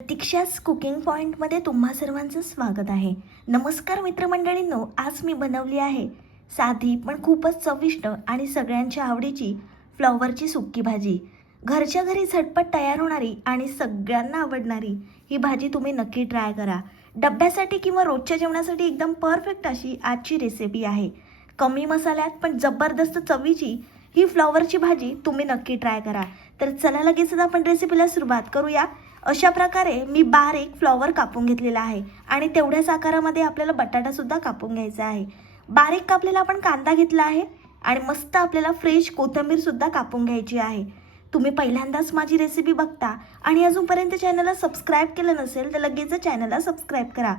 प्रतीक्षा's cooking पॉइंटमध्ये तुम्हा सर्वांचं स्वागत आहे. नमस्कार मित्रमंडळींनो, आज मी बनवली आहे साधी पण खूपच चविष्ट आणि सगळ्यांच्या आवडीची फ्लॉवरची सुक्की भाजी. घरच्या घरी झटपट तयार होणारी आणि सगळ्यांना आवडणारी ही भाजी तुम्ही नक्की ट्राय करा. डब्यासाठी किंवा रोजच्या जेवणासाठी एकदम परफेक्ट अशी आजची रेसिपी आहे. कमी मसाल्यात पण जबरदस्त चवीची ही फ्लॉवरची भाजी तुम्ही नक्की ट्राय करा. तर चला लगेचच आपण रेसिपीला सुरुवात करूया. अशा प्रकारे मी बारीक फ्लॉवर कापून घेतलेला आहे आणि तेवढ्याच आकारामध्ये आपल्याला बटाटासुद्धा कापून घ्यायचा आहे. बारीक कापलेला आपण कांदा घेतला आहे आणि मस्त आपल्याला फ्रेश कोथिंबीरसुद्धा कापून घ्यायची आहे. तुम्ही पहिल्यांदाच माझी रेसिपी बघता आणि अजूनपर्यंत चॅनलला सबस्क्राईब केलं नसेल तर लगेच चॅनलला सबस्क्राईब करा.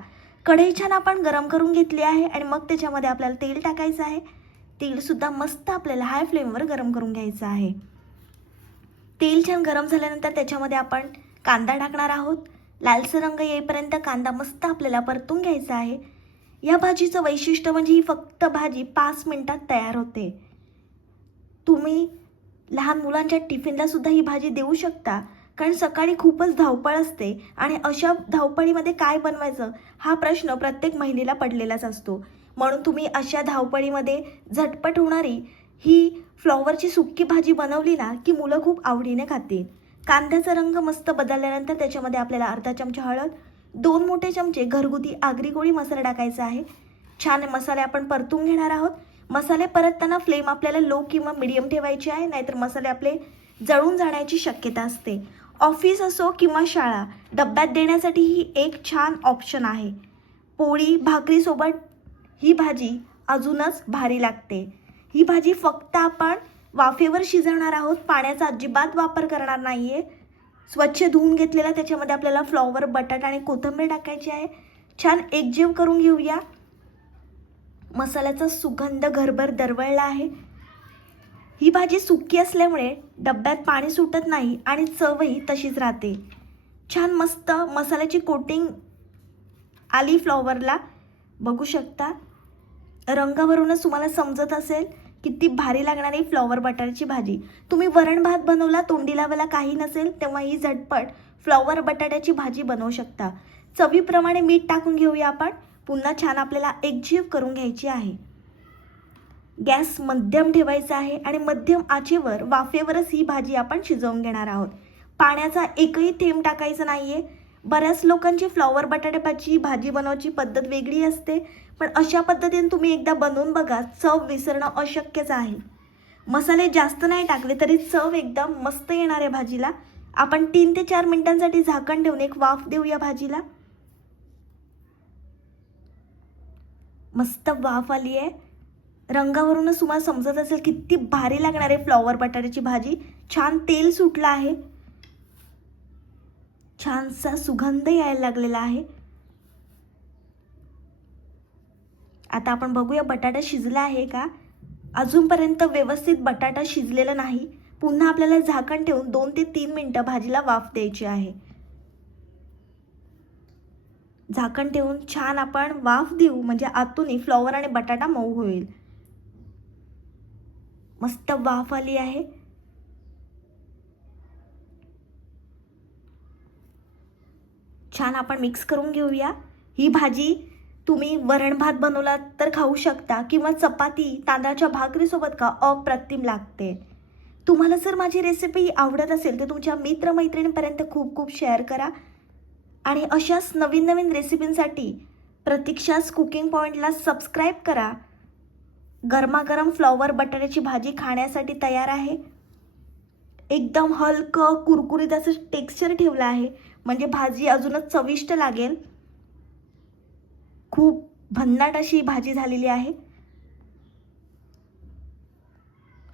कढई छान आपण गरम करून घेतली आहे आणि मग त्याच्यामध्ये आपल्याला तेल टाकायचं आहे. तेलसुद्धा मस्त आपल्याला हाय फ्लेमवर गरम करून घ्यायचं आहे. तेल छान गरम झाल्यानंतर त्याच्यामध्ये आपण कांदा टाकणार आहोत. लालसर रंग येईपर्यंत कांदा मस्त आपल्याला परतून घ्यायचा आहे. या भाजीचं वैशिष्ट्य म्हणजे ही फक्त भाजी 5 मिनिटात तयार होते. तुम्ही लहान मुलांच्या टिफिनला सुद्धा ही भाजी देऊ शकता, कारण सकाळी खूपच धावपळ असते आणि अशा धावपळीमध्ये काय बनवायचं हा प्रश्न प्रत्येक महिलेला पडलेलाच असतो. म्हणून तुम्ही अशा धावपळीमध्ये झटपट होणारी ही फ्लॉवरची सुक्की भाजी बनवली ना की मुलं खूप आवडीने खातील. कांद्याचा रंग मस्त बदलल्यानंतर त्याच्यामध्ये आपल्याला अर्धा चमचा हळद, 2 मोठे चमचे घरगुती आगरी कोळी मसाला टाकायचा आहे. छान मसाले आपण परतून घेणार आहोत. मसाले परतताना फ्लेम आपल्याला लो किंवा मीडियम ठेवायची आहे, नाहीतर मसाले आपले जळून जाण्याची शक्यता असते. ऑफिस असो किंवा शाळा, डब्यात देण्यासाठी ही एक छान ऑप्शन आहे. पोळी भाकरीसोबत ही भाजी अजूनच भारी लागते. ही भाजी फक्त आपण वाफेवर शिजवणार आहोत, पाण्याचा अजिबात वापर करणार नाही आहे. स्वच्छ धुवून घेतलेला त्याच्यामध्ये आपल्याला फ्लॉवर, बटाटा आणि कोथिंबीर टाकायची आहे. छान एकजीव करून घेऊया. मसाल्याचा सुगंध घरभर दरवळला आहे. ही भाजी सुक्की असल्यामुळे डब्यात पाणी सुटत नाही आणि चवही तशीच राहते. छान मस्त मसाल्याची कोटिंग आली फ्लॉवरला, बघू शकता. रंगावरूनच तुम्हाला समजत असेल किती भारी लागणारी फ्लॉवर बटाट्याची भाजी. तुम्ही वरण भात बनवला, तोंडी लावायला काही नसेल, तेव्हा ही झटपट फ्लॉवर बटाट्याची भाजी बनवू शकता. चवीप्रमाणे मीठ टाकून घेऊया आपण. पुन्हा छान आपल्याला एकजीव करून घ्यायची आहे. गॅस मध्यम ठेवायचा आहे आणि मध्यम आचेवर वाफेवरच ही भाजी आपण शिजवून घेणार आहोत. पाण्याचा एकही थेंब टाकायचा नाही आहे. बऱ्याच लोकांची फ्लॉवर बटाट्याची भाजी बनवायची पद्धत वेगळी असते, पण अशा पद्धतीने तुम्ही एकदा बनवून बघा, चव विसरणं अशक्यच आहे. मसाले जास्त नाही टाकले तरी चव एकदम मस्त येणार आहे भाजीला. आपण 3 ते 4 मिनिटांसाठी झाकण ठेवून एक वाफ देऊया भाजीला. मस्त वाफ आली आहे. रंगावरूनच तुम्हाला समजत असेल किती भारी लागणार आहे फ्लॉवर बटाट्याची भाजी. छान तेल सुटलं आहे, छानसा सुगंध यायला लागलेला आहे. आता आपण बघूया बटाटा शिजला आहे का. अजूनपर्यंत व्यवस्थित बटाटा शिजलेला नाही. पुन्हा आपल्याला झाकण ठेवून 2 ते 3 मिनिटं भाजीला वाफ द्यायची आहे. झाकण ठेवून छान आपण वाफ देऊ, म्हणजे आतूनही फ्लॉवर आणि बटाटा मऊ होईल. मस्त वाफ आली आहे. छान आपण मिक्स करून घेऊया. ही भाजी तुम्ही वरण भात बनवला तर खाऊ शकता किंवा चपाती, तांदळाच्या भाकरीसोबत का अप्रतिम लागते. तुम्हाला जर माझी रेसिपी आवडत असेल तर तुमच्या मित्रमैत्रिणींपर्यंत खूप खूप शेअर करा आणि अशाच नवीन नवीन रेसिपींसाठी प्रतीक्षा's कुकिंग पॉइंटला सबस्क्राईब करा. गरमागरम फ्लॉवर बटाट्याची भाजी खाण्यासाठी तयार आहे. एकदम हलकं कुरकुरीत असं टेक्स्चर ठेवलं आहे, म्हणजे भाजी अजूनच चविष्ट लागेल. खूप भन्नाट अशी भाजी झालेली आहे.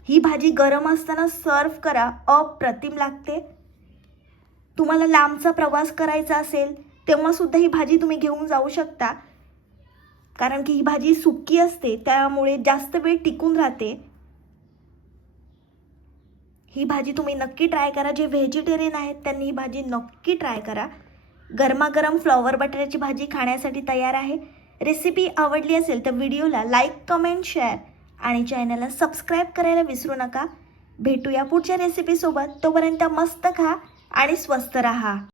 ही भाजी गरम असताना सर्व करा, अप्रतिम लागते. तुम्हाला लांबचा प्रवास करायचा असेल तेव्हा सुद्धा ही भाजी तुम्ही घेऊन जाऊ शकता, कारण की ही भाजी सुक्की असते त्यामुळे जास्त वेळ टिकून राहते. ही भाजी तुम्ही नक्की ट्राय करा. जे व्हेजिटेरियन आहेत त्यांनी ही भाजी नक्की ट्राय करा. गरमागरम फ्लॉवर बटाट्याची भाजी खाण्यासाठी तयार आहे. रेसिपी आवडली असेल तर व्हिडिओला लाईक, कमेंट, शेअर आणि चॅनलला सबस्क्राईब करायला विसरू नका. भेटूया पुढच्या रेसिपीसोबत. तोपर्यंत मस्त खा आणि स्वस्त रहा.